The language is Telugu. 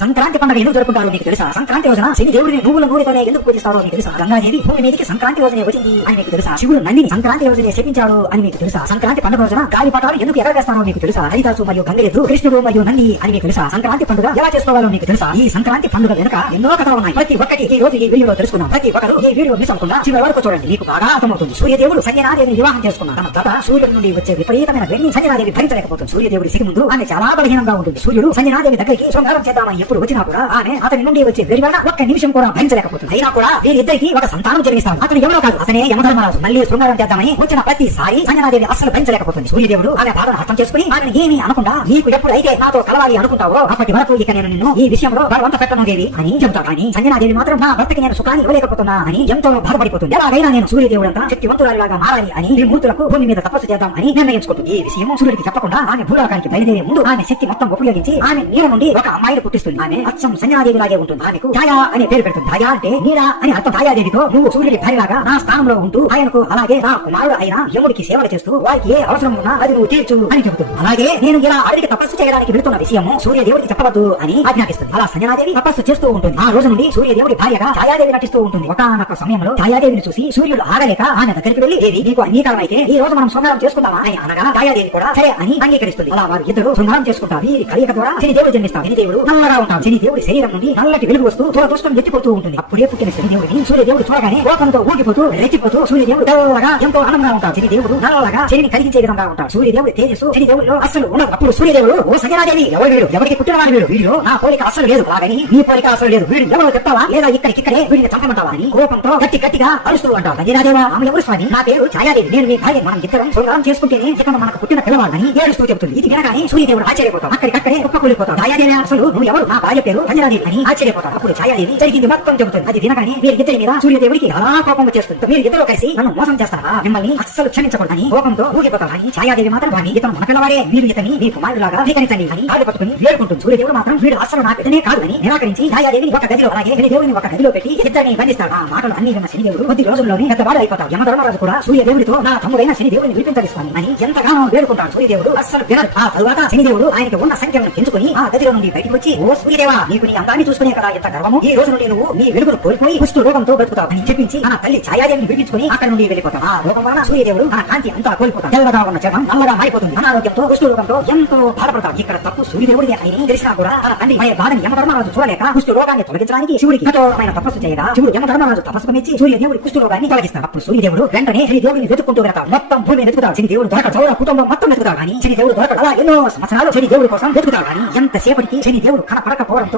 సంక్రాంతి పండుగ ఎందుకు జరుపుకుంటారో మీకు తెలుసా? సంక్రాంతి రోజున శని దేవుడిని నువ్వుల నూనెతోనే ఎందుకు పూజిస్తారో మీకు తెలుసా? గంగాదేవి భూమి మీదకి సంక్రాంతి రోజునే వచ్చింది అని మీకు తెలుసా? శివుడు నందిని సంక్రాంతి రోజునే శపించాడు అని మీకు తెలుసా? సంక్రాంతి పండుగ రోజున గాలిపటాలు ఎందుకు ఎగరవేస్తారో మీకు తెలుసా? హరిదాసు మరియు గంగరెద్దు, కృష్ణుడు మరియు నంది అని మీకు తెలుసా? సంక్రాంతి పండుగ ఎలా చేసుకోవాలో మీకు తెలుసా? ఈ సంక్రాంతి పండుగ వెనుక ఎన్నో కథలు ఉన్నాయి. ప్రతి ఒక్కటి ఈ రోజు ఈ వీడియోలో తెలుసుకున్నాం. ప్రతి ఒక్కరు ఈ వీడియో మిస్ అవ్వకుండా చివరి వరకు చూడండి, మీకు బాగా అర్థమవుతుంది. సూర్యదేవుడు సంజనాదేవిని వివాహం చేసుకున్నాడు. తమ తాత సూర్యుడి నుండి వచ్చే విపరీతమైన వెండి సంజనాదేవి భరించలేకపోతుంది. సూర్యదేవుడి సిగి ముందు ఆమె చాలా బలహీనంగా ఉంటుంది. సూర్యుడు సంజనాదేవి దగ్గరికి శృంగారం చేద్దామని ఎప్పుడు వచ్చినా కూడా ఆమె అతని నుండి వచ్చే వేడి వల్ల ఒక్క నిమిషం కూడా భరించలేకపోతుంది. అయినా కూడా వీరిద్దరికి ఒక సంతానం జన్మిస్తాడు. అతను ఎవరో కాదు, అతనే యమధర్మరాజు. మళ్ళీ శృంగారం చేద్దామని వచ్చిన ప్రతిసారి సంజనాదేవి అస్సలు భరించలేకపోతుంది. సూర్యదేవుడు ఆమె బాధను అర్థం చేసుకుని ఆమెను ఏమీ అనకుండా, నీకు ఎప్పుడైతే నాతో కలవాలి అనుకుంటావో అప్పటి వరకు ఇక నేను నిన్ను ఈ విషయంలో బలవంత పెట్టను దేవి అని చెబుతాడు. కానీ సంజనాదేవి మాత్రం నా భర్తకి నేను సుఖాన్ని ఇవ్వలేకపోతున్నా అని ఎంతో బాధపడిపోతుంది. ఎలాగైనా నేను సూర్యదేవుడు అంతా శక్తివంతురాలిలాగా మారాలి అని ఈ మూర్తులకు భూమి మీద తపస్సు చేద్దాం అని నిర్ణయించుకుంటుంది. ఈ విషయం సూర్యుడికి చెప్పకుండా ఆమె భూలోకానికి బయలుదేరే ముందు ఆమె శక్తి మొత్తం ఉపయోగించి ఆమె నీడ నుండి ఒక అమ్మాయిని పుట్టిస్తుంది. ఆమె అచ్చం సంజనాదేవి లాగే ఉంటుంది. ఆమెకు ఛాయ అనే పేరు పెడుతుంది. ఛాయ అంటే నీడ అని అర్థం. ఛాయాదేవితో నువ్వు సూర్యుడి భార్యలాగా నా స్థానంలో ఉంటూ ఆయనకు అలాగే నా కుమారుడు అయిన యముడికి సేవలు చేస్తూ వారికి ఏ అవసరం ఉన్నా అది నువ్వు తీర్చు అని చెబుతుంది. అలాగే నేను ఇలా అడవికి తపస్సు చేయడానికి వెళ్తున్న విషయము సూర్యదేవుడికి చెప్పవద్దు అని ఆజ్ఞాపిస్తుంది. అలా సంజనాదేవి తపస్సు చేస్తూ ఉంటుంది. ఆ రోజు నుండి సూర్యదేవుడి భార్యగా ఛాయాదేవి నటిస్తూ ఉంటుంది. ఒకనొక సమయంలో ఛాయాదేవిని చూసి సూర్యుడు ఆగలేక ఆమె దగ్గరికి వెళ్లి, దేవి నీకు అంగీకారం అయితే ఈ రోజు మనం శృంగారం చేసుకుందామా అని అనగా ఛాయాదేవి కూడా సరే అని అంగీకరిస్తుంది. అలా వారు ఇద్దరు శృంగారం చేసుకుంటారు. ఈ కలియక ద్వారా శనిదేవుడు జన్మిస్తాడు. శనిదేవుడు నల్లగా ఉంటాడు. శనిదేవుడి శరీరం నుండి నల్లటి వెలుగు వస్తూ దురదృష్టం ఎత్తిపోతూ ఉంటుంది. అప్పుడే పుట్టిన శనిదేవుడిని సూర్యదేవుడు చూడగానే కోపంతో ఊగిపోతూ రెచ్చిపోతూ సూర్యదేవుడు తెల్లగా ఎంతో ఆనందంగా ఉంటాడు. శనిదేవుడు నల్లగా శనిని కలిగించే విధంగా ఉంటాడు. సూర్యదేవుడి తేజస్సు శనిదేవుడిలో అస్సలు ఉండదు. అప్పుడు సూర్యదేవుడు, ఓ సంజనాదేవి, ఎవరు వీడు? ఎవరికి పుట్టినవాడు వీడు? వీడిలో నా పోలిక అస్సలు లేదు. అలాగని నీ పోలిక అస్సలు లేదు. వీడు ఎవరో చెప్తావా లేదా ఇక్కడికిక్కడే వీడిని చంపమంటావా అని కోపంతో గట్టిగా అరుస్తూ అంటాడు. సంజనాదేవా, ఆమె ఎవరు స్వామి? నా పేరు ఛాయాదేవి, నేను మీ భార్య. మనం ఇద్దరం శృంగారం చేసుకుంటేనే ఇక్కడ మనకు పుట్టిన పిల్లవాడని ఏడుస్తూ చెబుతుంది. ఇది వినగానే సూర్యదేవుడు ఆశ్చర్యపోతాడు. అక్కడికక్కడే కుప్ప కూలిపోతాడు. ఛాయాదేవి, అసలు నువ్వు ఎవరు? నా భార్య పేరు సంజనాదేవి అని ఆశ్చర్యపోతాడు. అప్పుడు ఛాయాదేవి జరిగింది మొత్తం చెబుతుంది. అది వినగానే వీరిద్దరి మీద సూర్యదేవుడికి అలా కోపం వచ్చేస్తుంది. మీరు ఇద్దరు కలిసి నన్ను మోసం చేస్తారా? మిమ్మల్ని అస్సలు క్షమించకూడదని కోపంతో ఊగిపోతాడు. అని ఛాయాదేవి మాత్రం వాడిని, ఇతను మన పిల్లవాడే, మీరు ఇతని మీ కుమారులాగా స్వీకరించండి అని కాళ్ళు పట్టుకుని వేడుకుంటుంది. సూర్యదేవుడు మాత్రం వీడు అస్సలు నా బిడ్డనే కాదు అని నిరాకరించి ఛాయాదేవిని ఒక గదిలో, అలాగే శనిదేవుడిని ఒక గదిలో పెట్టి ఇద్దరిని బంధిస్తాడు. ఆ మాటలు అన్ని విన్న శనిదేవుడు కొద్ది రోజుల్లోనే పెద్దవాడు అయిపోతాడు. యమధర్మరాజు కూడా సూర్యదేవుడితో నా తమ్ముడైన శనిదేవుడిని విడిపించలిస్తాను అని ఎంతగానో వేడుకుంటాడు. సూర్యదేవుడు అస్సలు వినడు. ఆ తరువాత శనిదేవుడు ఆయనకి ఉన్న సంఖ్యలను పెంచుకుని ఆ గదిలో నుండి బయటకు వచ్చి, ఓ సూర్యదేవా, నీకు నీ అందాన్ని చూసుకునే కదా ఎంత గర్వము. ఈ రోజు నుండి నువ్వు నీ వెలుగును కోల్పోయి కుష్టు రోగంతో బ్రతుకుతావు అని చెప్పించి తన తల్లి ఛాయాదేవిని విడిపించుకుని అక్కడ నుండి వెళ్ళిపోతాడు. ఆ రోగం వలన సూర్యదేవుడు తన కాంతి అంతా కోల్పోతాడు. తెల్లగా ఉన్న చర్మం నల్లగా మారిపోతుంది. అనారోగ్యంతో కుష్టు రోగంతో ఎంతో బాధపడతాడు. ఇక్కడ తప్పు సూర్యదేవుడిదే అని తెలిసినా కూడా తన తండ్రి అనే బాధని యమధర్మరాజు చూడలేక కుష్టు రోగాన్ని తొలగించడానికి శివుడికి కఠోరమైన తపస్సు చేయగా శివుడు యమధర్మరాజు తపస్సు మెచ్చి సూర్యదేవుడి కుష్టు రోగాన్ని తొలగిస్తాడు. అప్పుడు సూర్యదేవుడు వెంటనే శనిదేవుడిని వెతుక్కుంటూ వెళ్తాడు. మొత్తం భూమి వెతుకుతాడు. శనిదేవుడు దొరక చౌర కుటుంబం మొత్తం వెతుకుతాడు. కానీ శనిదేవుడు దొరకడు. అలా ఎన్నో సంవత్సరాలు శనిదేవుడి కోసం వెతుకుతాడు. కానీ ఎంతసేపటికి శనిదేవుడు కనపడకపోవడంతో